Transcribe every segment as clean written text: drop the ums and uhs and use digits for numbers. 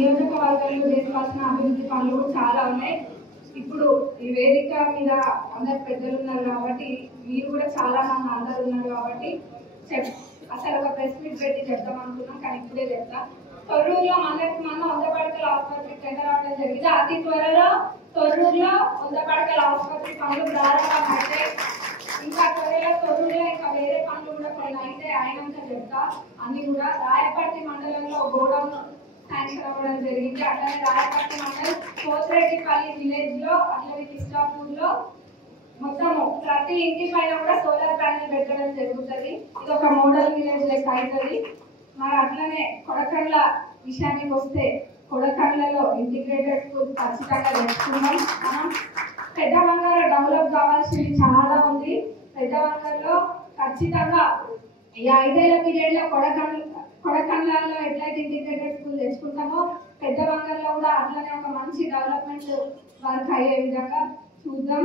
నియోజకవర్గంలో చేసుకోవాల్సిన అభివృద్ధి పనులు చాలా ఉన్నాయి. ఇప్పుడు ఈ వేదిక మీద అందరు పెద్దలు ఉన్నారు కాబట్టి, మీరు కూడా చాలా మంది అందరు ఉన్నారు కాబట్టి అసలు ఒక ప్రెస్ మీట్ పెట్టి చెప్తాం అనుకున్నాం, కానీ ఇప్పుడే చెప్తా. తొర్రూరులో మనకి 100 పడకల ఆసుపత్రి టెండర్ అవడం జరిగింది. అతి త్వరలో తొర్రూరులో 100 పడకల ఆసుపత్రి పనులు ప్రారంభమైతే, ఇంకా త్వరలో తొర్రూరులో ఇంకా వేరే పనులు కూడా కొన్ని అయితే అయినాక చెప్తా. అన్ని కూడా రాయపర్తి మండలంలో గోడౌన్ శాంక్షన్ అవ్వడం జరిగింది. అట్లనే రాయపర్తి మండలం కోతిరెడ్డిపల్లి విలేజ్ లో, అట్లనే కిస్టాపూర్ లో మొత్తం ప్రతి ఇంటి పైన కూడా సోలార్ ప్యానెల్ పెట్టడం జరుగుతుంది. ఇది ఒక మోడల్ విలేజ్ లెక్క అవుతుంది. మరి అట్లనే కొడకండ్ల విషయానికి వస్తే, కొడకండ్లలో ఇంటిగ్రేటెడ్ స్కూల్ ఖచ్చితంగా తెచ్చుకున్నాం. మనం పెద్దవంగలో డెవలప్ కావాల్సింది చాలా ఉంది. పెద్దవంగలో ఖచ్చితంగా ఈ 5 ఏళ్ల పీరియడ్ లో కొడకండ్లలో ఎట్లయితే ఇంటిగ్రేటెడ్ స్కూల్ తెచ్చుకుంటామో, పెద్దవంగలో కూడా అట్లనే ఒక మంచి డెవలప్మెంట్ వర్క్ అయ్యే విధంగా చూద్దాం.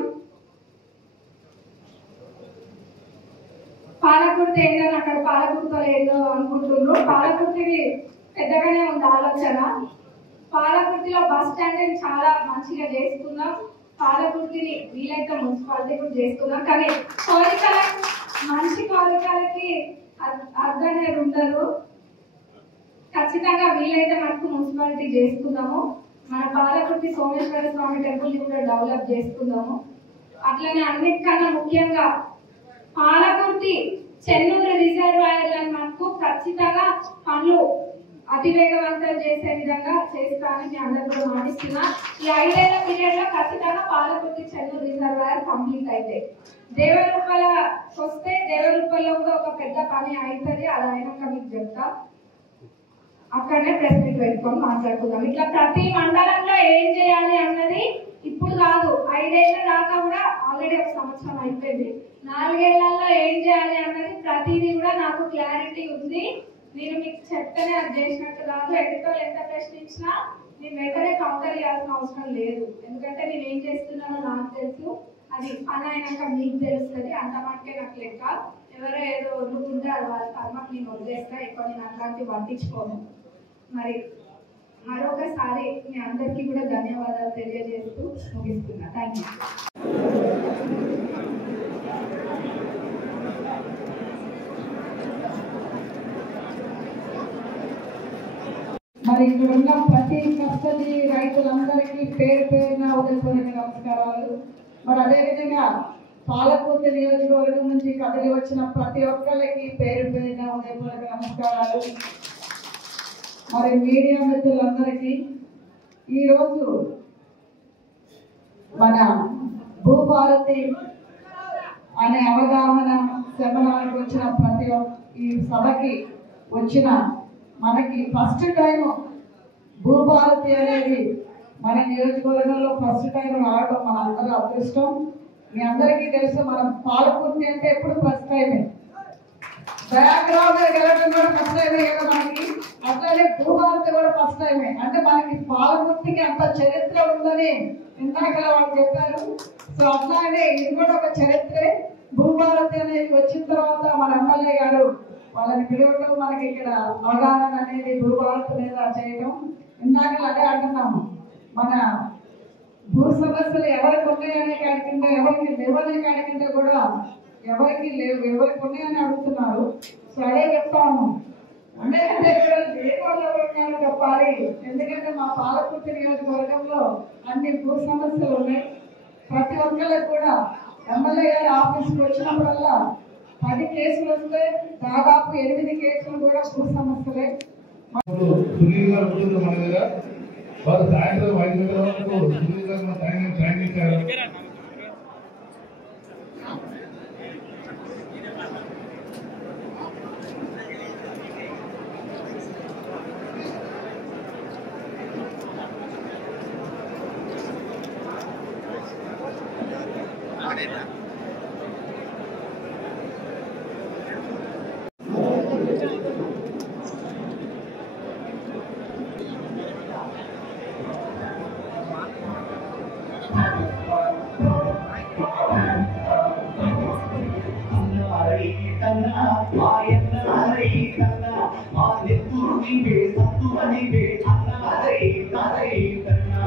పాలకుర్తి ఏంటని అక్కడ పాలకుర్తిలో ఏందో అనుకుంటున్నారు. పాలకుర్తికి పెద్దగానే ఉంది ఆలోచన. పాలకుర్తిలో బస్ స్టాండ్ చాలా మంచిగా చేసుకుందాం. పాలకుర్తిని వీలైతే మున్సిపాలిటీ కూడా చేసుకుందాం. కానీ మంచి కోరికలకి అర్థం అనేది ఉండదు. ఖచ్చితంగా వీలైతే మనకు మున్సిపాలిటీ చేసుకుందాము. మన పాలకుర్తి సోమేశ్వర స్వామి టెంపుల్ కూడా డెవలప్ చేసుకుందాము. అట్లనే అన్నిటికన్నా ముఖ్యంగా పాలకుర్తి చెన్నూరు రిజర్వాయర్లను మనకు ఖచ్చితంగా పనులు అతివేగవంతం చేసే విధంగా చేస్తానని మీ అందరూ కూడా మాటిస్తున్నా. ఈ 5 ఏళ్ల పీరియడ్ లో ఖచ్చితంగా పాలకుర్తి చెన్నూరు రిజర్వాయర్ కంప్లీట్ అయితే, దేవరూపల వస్తే దేవరూపల్లో కూడా ఒక పెద్ద పని అవుతుంది. అది అయినాక మీకు చెప్తా. అక్కడనే ప్రెస్ మీట్ పెట్టుకొని మాట్లాడుకుందాం. ఇట్లా ప్రతి మండలంలో ఏం చేయాలి అన్నది ఇప్పుడు కాదు, 5 ఏళ్ల దాకా కూడా ఆల్రెడీ ఒక సంవత్సరం అయిపోయింది. 4 ఏళ్లలో ఏం చేయాలి అన్నది ప్రతిదీ కూడా నాకు క్లారిటీ ఉంది. నేను మీకు చెప్తేనే అది చేసినట్టు కాదు. ఎడిటోలు ఎంత ప్రశ్నించినా నేను వెంటనే కౌంటర్ చేయాల్సిన అవసరం లేదు. ఎందుకంటే నేను ఏం చేస్తున్నానో నాకు తెలుసు. అది పని అయినాక మీకు తెలుస్తుంది. అంత మటుకే నాకు లెక్క. ఎవరో ఏదో వదులుకుంటే అది వాళ్ళ కర్మకు నేను వదిలేస్తా. ఎక్కువ నేను అట్లాంటివి పట్టించుకోను. మరి మరొకసారి మీ అందరికీ కూడా ధన్యవాదాలు తెలియజేస్తూ ముగిస్తున్నా. Thank you. మరి ఇక్కడ ఉన్న ప్రతి కష్టజీ రైతులందరికీ పేరు పేరున ఉదయపూర్వక నమస్కారాలు. మరి అదేవిధంగా పాలకుర్తి నియోజకవర్గం నుంచి కదిలి వచ్చిన ప్రతి ఒక్కరికి పేరు పేరున ఉదయపూర్వక నమస్కారాలు. మరి మీడియా మిత్రులందరికీ ఈరోజు మన భూభారతి అనే అవగాహన సెమినార్కి వచ్చిన ప్రతి ఈ సభకి వచ్చిన మనకి ఫస్ట్ టైం భూభారతి అనేది మన నియోజకవర్గంలో ఫస్ట్ టైం రావడం మన అందరూ అదృష్టం. మీ అందరికీ తెలుసు, మనం పాలకుర్తి అంటే ఎప్పుడు ఫస్ట్ టైమే, బ్యాక్గ్రౌండ్ వెళ్ళడం కూడా ఫస్ట్ టైమే కదా మనకి. అట్లానే భూభారతి కూడా ఫస్ట్ టైమే. అంటే మనకి పాలకుర్తికి అంత చరిత్ర ఉందని ఇందాక వాళ్ళు చెప్పారు. సో అట్లానే ఇది కూడా ఒక చరిత్రే. భూభారతి అనేది వచ్చిన తర్వాత మన ఎమ్మెల్యే గారు వాళ్ళని పిలవడం, మనకి ఇక్కడ అవగాహన అనేది భూభారతి మీద చేయడం. ఇందాక అదే అంటున్నాము, మన భూ సమస్యలు ఎవరికి ఉన్నాయనే కాడికింటే, ఎవరికి లేవనే కాడికింటే కూడా ఎవరికి లేవు, ఎవరికి ఉన్నాయని అడుగుతున్నారు. సో అదే చెప్తాము. అంటే ఏ వాళ్ళు ఎవరు ఉన్నారో చెప్పాలి. ఎందుకంటే మా పాలకుర్తి నియోజకవర్గంలో అన్ని భూ సమస్యలు ఉన్నాయి. ప్రతి ఒక్కరికి కూడా ఎమ్మెల్యే గారి ఆఫీస్కి వచ్చినప్పుడల్లా 10 కేసులు వస్తే దాదాపు 8 కేసులు కూడా భూ సమస్యలే. వారు సాయంత్రం 5 గంటల వరకు ట్రైన్ ఇచ్చారు. నీవే సత్తు నీవే అన్న అదే కన్నా